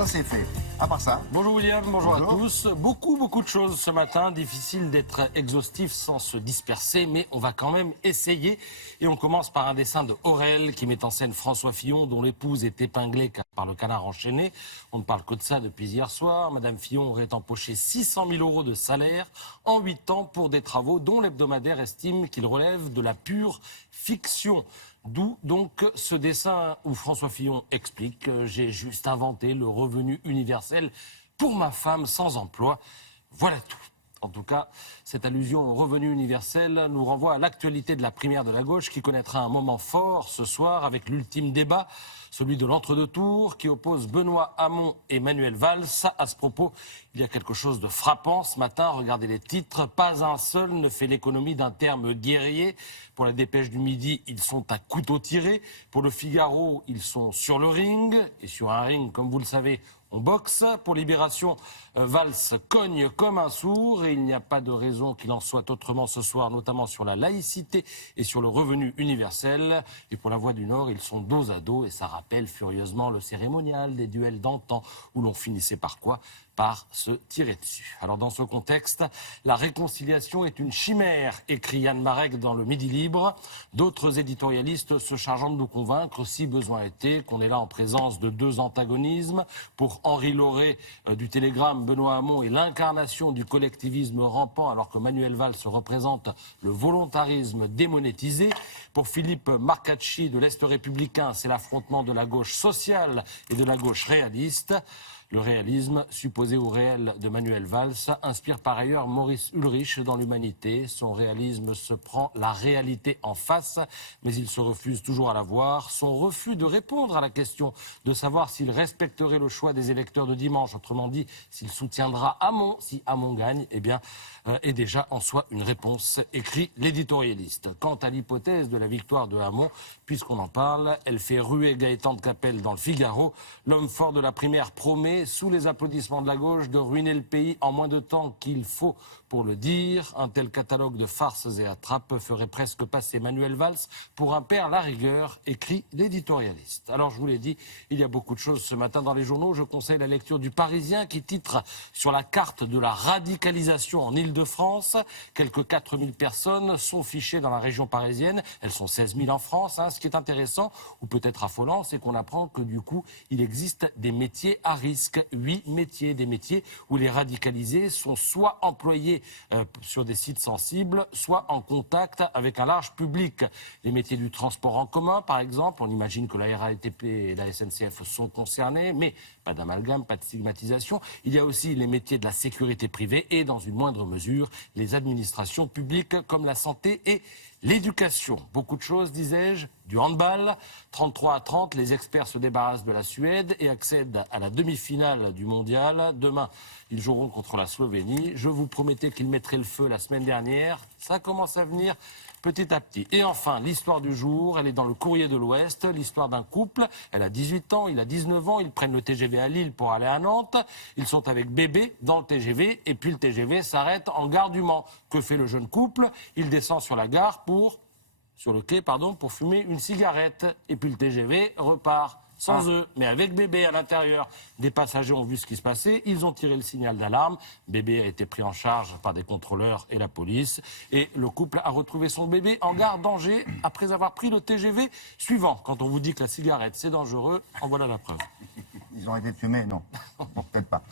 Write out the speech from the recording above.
Ça, c'est fait. À part ça... Bonjour William, bonjour à tous. Beaucoup de choses ce matin. Difficile d'être exhaustif sans se disperser, mais on va quand même essayer. Et on commence par un dessin de Aurel qui met en scène François Fillon, dont l'épouse est épinglée par le canard enchaîné. On ne parle que de ça depuis hier soir. Madame Fillon aurait empoché 600 000 € de salaire en 8 ans pour des travaux dont l'hebdomadaire estime qu'ils relèvent de la pure fiction. D'où donc ce dessin où François Fillon explique « J'ai juste inventé le revenu universel pour ma femme sans emploi. Voilà tout ». En tout cas, cette allusion au revenu universel nous renvoie à l'actualité de la primaire de la gauche qui connaîtra un moment fort ce soir avec l'ultime débat, celui de l'entre-deux-tours qui oppose Benoît Hamon et Manuel Valls. À ce propos, il y a quelque chose de frappant ce matin. Regardez les titres. Pas un seul ne fait l'économie d'un terme guerrier. Pour la Dépêche du Midi, ils sont à couteau tiré. Pour le Figaro, ils sont sur le ring. Et sur un ring, comme vous le savez, on boxe. Pour Libération, Valls cogne comme un sourd et il n'y a pas de raison qu'il en soit autrement ce soir, notamment sur la laïcité et sur le revenu universel. Et pour La Voix du Nord, ils sont dos à dos et ça rappelle furieusement le cérémonial des duels d'antan où l'on finissait par quoi ? Par se tirer dessus. Alors dans ce contexte, la réconciliation est une chimère, écrit Yann Marek dans le Midi Libre. D'autres éditorialistes se chargeant de nous convaincre, si besoin était, qu'on est là en présence de deux antagonismes. Pour Henri Lauré du Télégramme, Benoît Hamon est l'incarnation du collectivisme rampant alors que Manuel Valls représente le volontarisme démonétisé. Pour Philippe Marcacci de l'Est républicain, c'est l'affrontement de la gauche sociale et de la gauche réaliste. Le réalisme, supposé au réel de Manuel Valls, inspire par ailleurs Maurice Ulrich dans l'Humanité. Son réalisme se prend la réalité en face, mais il se refuse toujours à la voir. Son refus de répondre à la question de savoir s'il respecterait le choix des électeurs de dimanche, autrement dit, s'il soutiendra Hamon, si Hamon gagne, eh bien, est déjà en soi une réponse, écrit l'éditorialiste. Quant à l'hypothèse de la victoire de Hamon, puisqu'on en parle, elle fait ruer Gaëtan de Capelle dans le Figaro. L'homme fort de la primaire promet, sous les applaudissements de la gauche, de ruiner le pays en moins de temps qu'il faut pour le dire. Un tel catalogue de farces et attrapes ferait presque passer Manuel Valls pour un père la rigueur, écrit l'éditorialiste. Alors je vous l'ai dit, il y a beaucoup de choses ce matin dans les journaux. Je conseille la lecture du Parisien qui titre sur la carte de la radicalisation en Île-de-France. Quelques 4000 personnes sont fichées dans la région parisienne. Elles sont 16 000 en France. Ce qui est intéressant, ou peut-être affolant, c'est qu'on apprend que du coup, il existe des métiers à risque. 8 métiers, des métiers où les radicalisés sont soit employés sur des sites sensibles, soit en contact avec un large public. Les métiers du transport en commun, par exemple, on imagine que la RATP et la SNCF sont concernés, mais pas d'amalgame, pas de stigmatisation. Il y a aussi les métiers de la sécurité privée et, dans une moindre mesure, les administrations publiques comme la santé et l'éducation. Beaucoup de choses, disais-je. Du handball, 33-30, les experts se débarrassent de la Suède et accèdent à la demi-finale du mondial. Demain, ils joueront contre la Slovénie. Je vous promettais qu'ils mettraient le feu la semaine dernière. Ça commence à venir petit à petit. Et enfin, l'histoire du jour, elle est dans le Courrier de l'Ouest. L'histoire d'un couple, elle a 18 ans, il a 19 ans. Ils prennent le TGV à Lille pour aller à Nantes. Ils sont avec bébé dans le TGV et puis le TGV s'arrête en gare du Mans. Que fait le jeune couple? Il descend sur le quai, pour fumer une cigarette. Et puis le TGV repart sans eux, mais avec bébé à l'intérieur. Des passagers ont vu ce qui se passait, ils ont tiré le signal d'alarme. Bébé a été pris en charge par des contrôleurs et la police. Et le couple a retrouvé son bébé en gare d'Angers après avoir pris le TGV suivant. Quand on vous dit que la cigarette c'est dangereux, en voilà la preuve. Ils ont été fumés, non. Peut-être pas.